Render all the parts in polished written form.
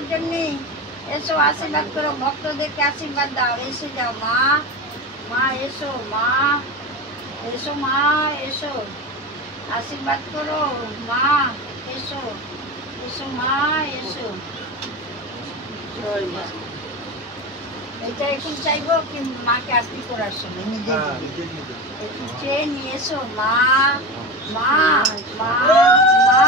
জগৎ জননী এসো আশীর্বাদ করো, ভক্তদেরকে আশীর্বাদ দাও। এসে যাও মা, মা এসো মা, এসো মা এসো, আশীর্বাদ করো মা, এসো এসো মা এসো। এটা এখন চাইবো কি মাকে আরতি করার সময় নিজে একটু চেয়ে নিয়ে এসো মা, মা মা মা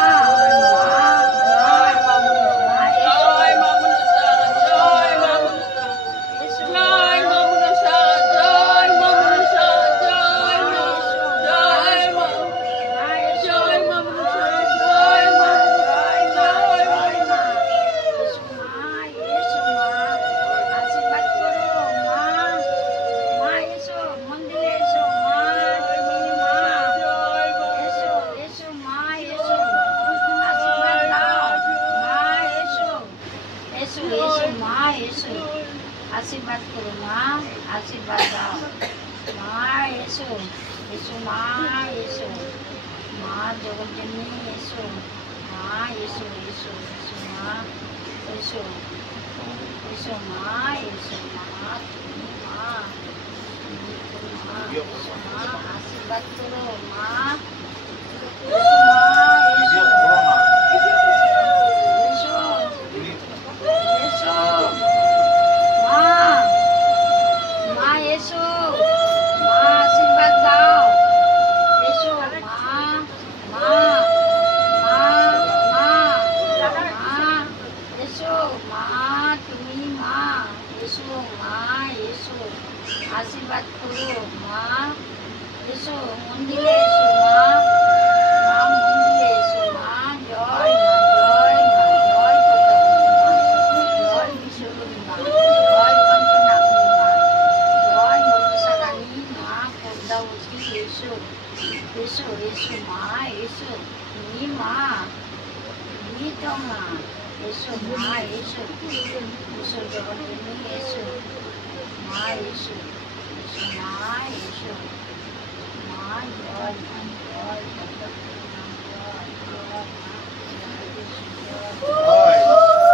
আশীর্বাদ করো মা, আশীর্বাদ দাও মা, এসো এসো মা এসো, মা জগৎজননী এসো মা, এসো এসো এসো মা, এসো এসো মা, এসো মা, তুমি মা, এসো মা, আশীর্বাদ করো মা, এসো মা এসো, এসো মা এসো, মা আশীর্বাদ দাও, এসো মা, মা মা মা মা, এসো মা, তুমি মা, এসো মা এসো, আশীর্বাদ করো মা, এসো মন্দিরে এসো মা, মা মন্দিরে এসো মা, জয় মা, জয় মা, জয় প্রতারিণী মা, জয় বিশ্বরূপী মা, জয় পঞ্চনাভী মা, জয় মনসারানী মা, পদ্মাবতী এসো, এসো এসো মা এসো, তুমি মা, তুমি তো মা, এসো মা এসো, এসো জগৎজননী এসো মা, এসো এসো মা এসো, মা জয় মা, জয় পদ্মাবতী মা, জয় জয় মা, জয়